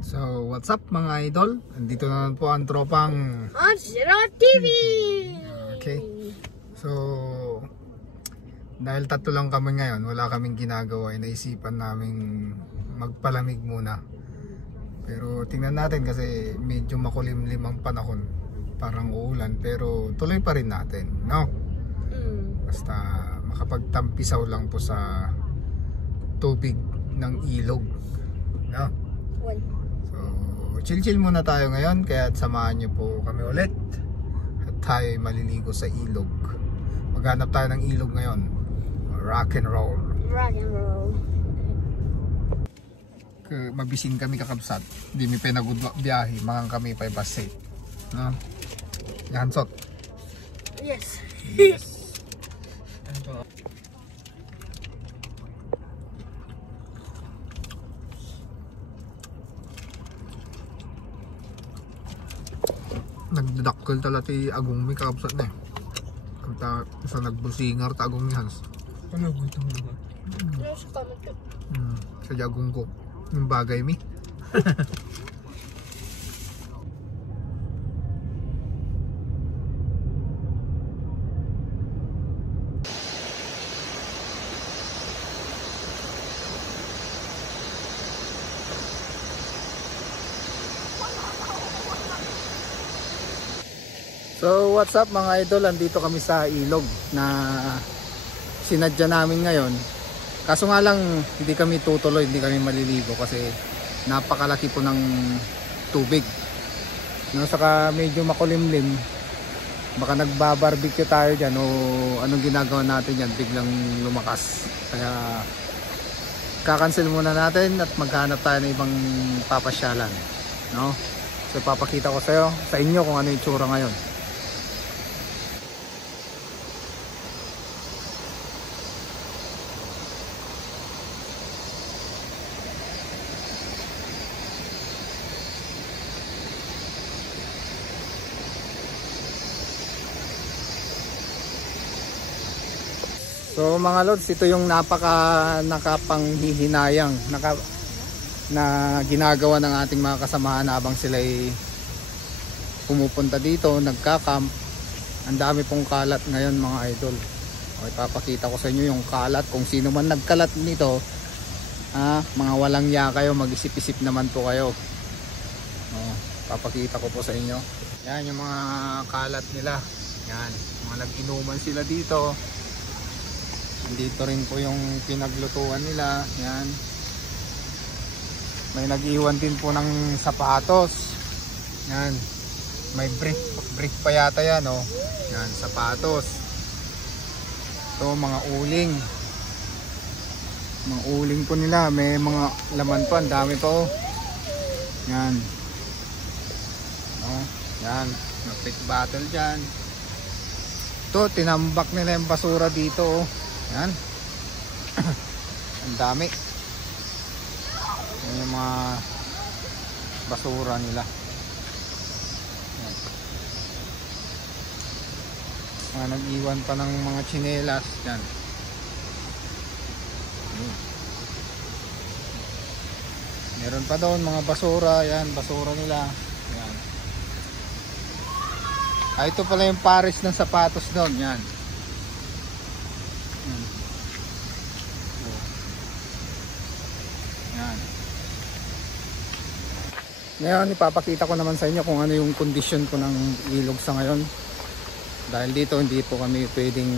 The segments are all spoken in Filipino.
So, what's up mga idol? Andito na naman po ang tropang Monstro TV! Okay. So, dahil tatlo lang kami ngayon, wala kaming ginagawa, naisipan naming magpalamig muna. Pero tingnan natin kasi medyo makulimlim ang panahon. Parang uulan pero tuloy pa rin natin, no? Basta makapagtampisaw lang po sa tubig ng ilog, no? So, chill muna tayo ngayon, kaya samahan niyo po kami ulit at tayo maliligo sa ilog. Maghanap tayo ng ilog ngayon. Rock and roll. Rock and roll. Mabising kami kakabsat. Hindi mi pinagbiyahe, mangang kami pa ibase. No? Yansot. Yes. Yes. Nagdadakkel tala ti agong mi kakabsat na eh. Kanta sa nagbusingar ta agong mi Hans. Ano gusto mo ba? Yes, comment. Sa jagong ko. Yung bagay mi. So what's up mga idol, andito kami sa ilog na sinadya namin ngayon. Kaso nga lang hindi kami tutuloy, hindi kami maliligo kasi napakalaki po ng tubig. No, saka medyo makulimlim. Baka nagbabarbecue tayo dyan o anong ginagawa natin yan, biglang lumakas. Kaya kakancel muna natin at maghanap tayo ng ibang papasyalan. No? So papakita ko sa inyo kung ano yung tsura ngayon. So mga lods, ito yung nakapanghihinayang na ginagawa ng ating mga kasamahan habang sila ay pumupunta dito, nagka-camp. Ang dami pong kalat ngayon mga idol. Okay, papakita ko sa inyo yung kalat, kung sino man nagkalat nito. Mga walang ya kayo, mag-isip-isip naman po kayo. Papakita ko po sa inyo. Yan yung mga kalat nila. Yan, mga nag-inuman sila dito. Dito rin po yung pinaglutuan nila. Yan. May nag-iwan din po ng sapatos. Yan. May brick pa yata yan, oh. Yan, sapatos. Ito, mga uling. Mga uling po nila. May mga laman pa. Ang dami pa, oh. Yan. Oh, yan. Pick bottle dyan. Ito, tinambak nila yung basura dito, oh. Yan. Ang dami. Yan yung mga basura nila. Yan. Nag-iwan pa ng mga tsinelas. Yan. Meron pa doon mga basura. Yan, basura nila. Yan. Ito pala yung pares ng sapatos doon. Yan. Ngayon ipapakita ko naman sa inyo kung ano yung kondisyon ko ng ilog sa ngayon. Dahil dito hindi po kami pwedeng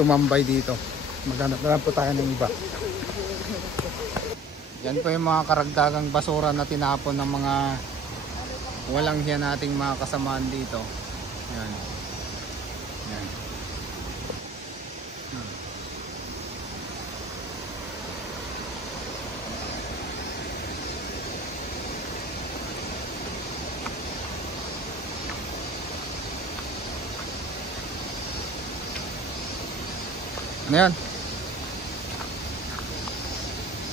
tumambay dito. Maghanap na lang po tayo ng iba. Yan po yung mga karagdagang basura na tinapon ng mga walang hiya nating mga kasamaan dito. Yan. Yan. Ano yan?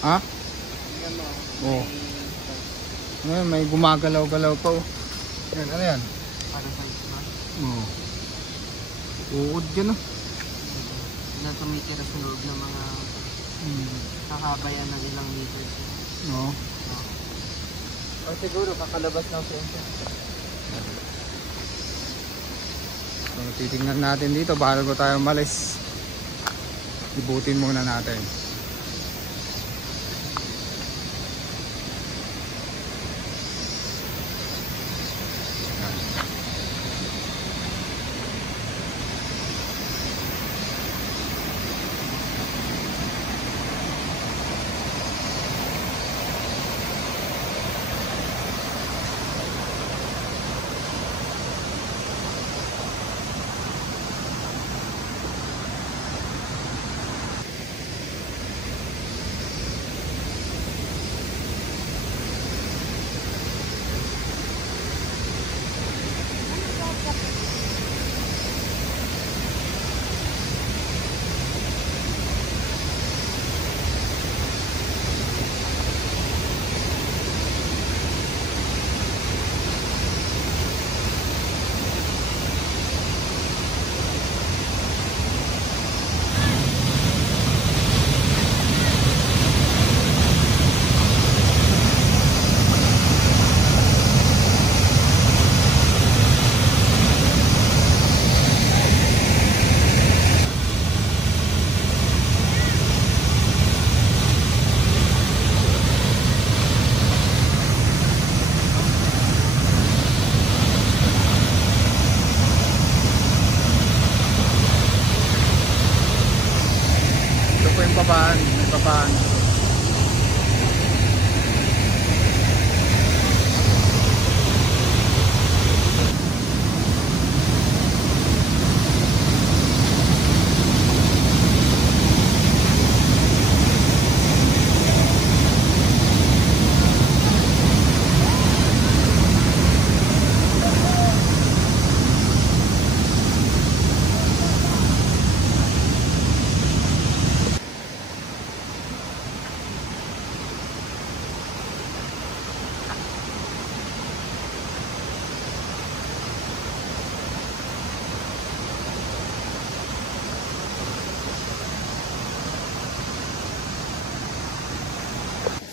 Ha? Oo. Ano yan? May gumagalaw-galaw pa, oh. Yan, ano yan? Para sa isma. Oo. Uod dyan, oh. Na tumitira sa loob ng mga kakabayan ng ilang meters. Oo. O siguro kakalabas ng sensya. So, titingnan natin dito bago tayo umalis. Ibutin muna natin. Ito po yung babaan. May babaan.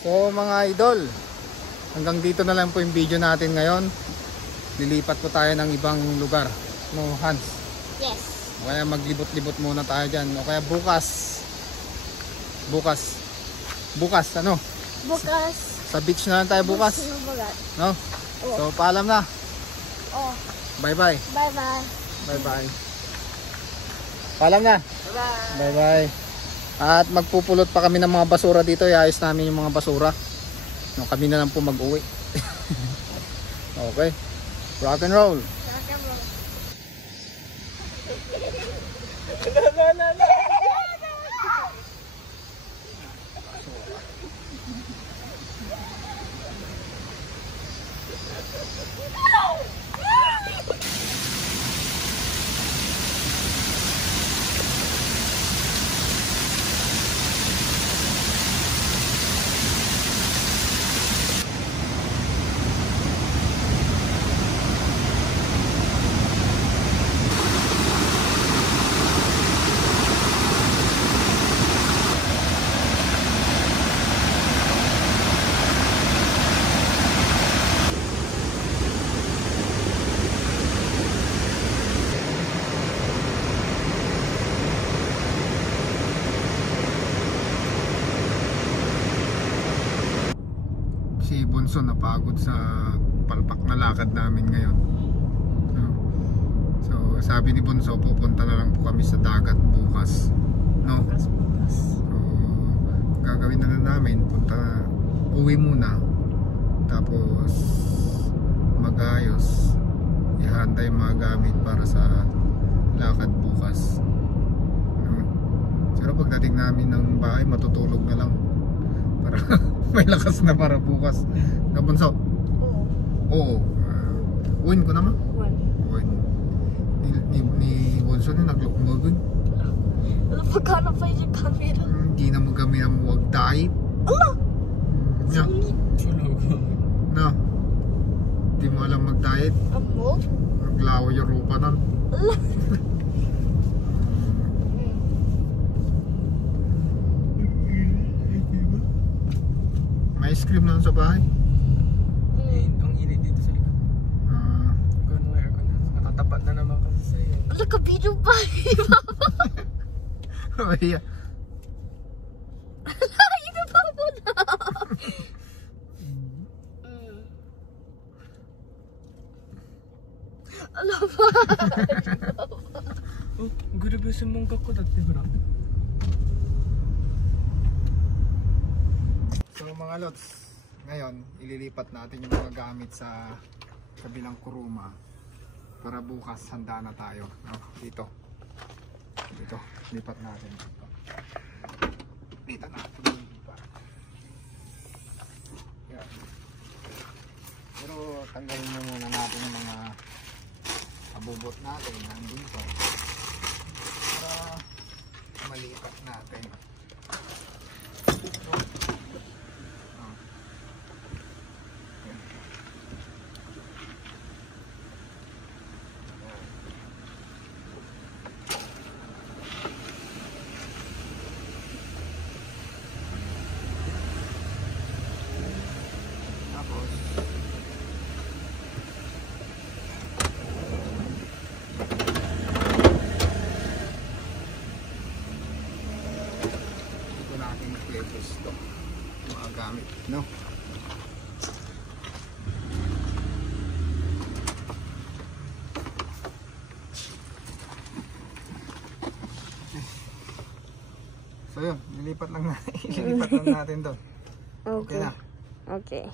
So mga idol, hanggang dito na lang po yung video natin ngayon. Lilipat po tayo ng ibang lugar. No, Hans? Yes. O kaya maglibot-libot muna tayo dyan. O kaya bukas ano? Bukas. Sa beach na lang tayo bukas. Bukas. No? Oh. So paalam na. Oh. Bye bye. Bye-bye. Bye bye. Paalam na. Bye-bye! Bye bye. At magpupulot pa kami ng mga basura dito. Iayos namin yung mga basura. No, kami na lang po mag-uwi. Okay. Rock and roll. Si Bunso napagod sa palpak na lakad namin ngayon. No? So sabi ni Bunso, pupunta na lang po kami sa dagat bukas. No? So gagawin na namin, uwi muna. Tapos mag-ayos. Ihanda yung mga gamit para sa lakad bukas. No? Pero pagdating namin ng bahay, matutulog na lang. Para may lakas na para bukas. Kabunso? Oo. Uwin ko naman. Uwin. Ni Bunso na naglukmagod. Napaghanap pa yung camera. Hindi na mo kami na huwag dive. Allah! Nya. Tulog. Na. Hindi mo alam mag-diet. Amo? Naglawa yung rupa nun. Allah! May ice cream lang sa bahay. Nakatapat na naman kasi sa'yo. Look, a video pa. Maria. Ito pa po na. Ano ba? Oh, grabe sa mong kako dati bro. So mga lods, ngayon ililipat natin yung mga gamit sa kabilang kuruma para bukas handa na tayo, no? Dito lipat natin dito natin lipat. Yan. Pero tanggalin na muna natin yung mga abubot natin nandito para malipat natin. Tapos ito natin i-place ito mga gamit, no? So yun, ililipat lang natin doon. Okay na. Okay.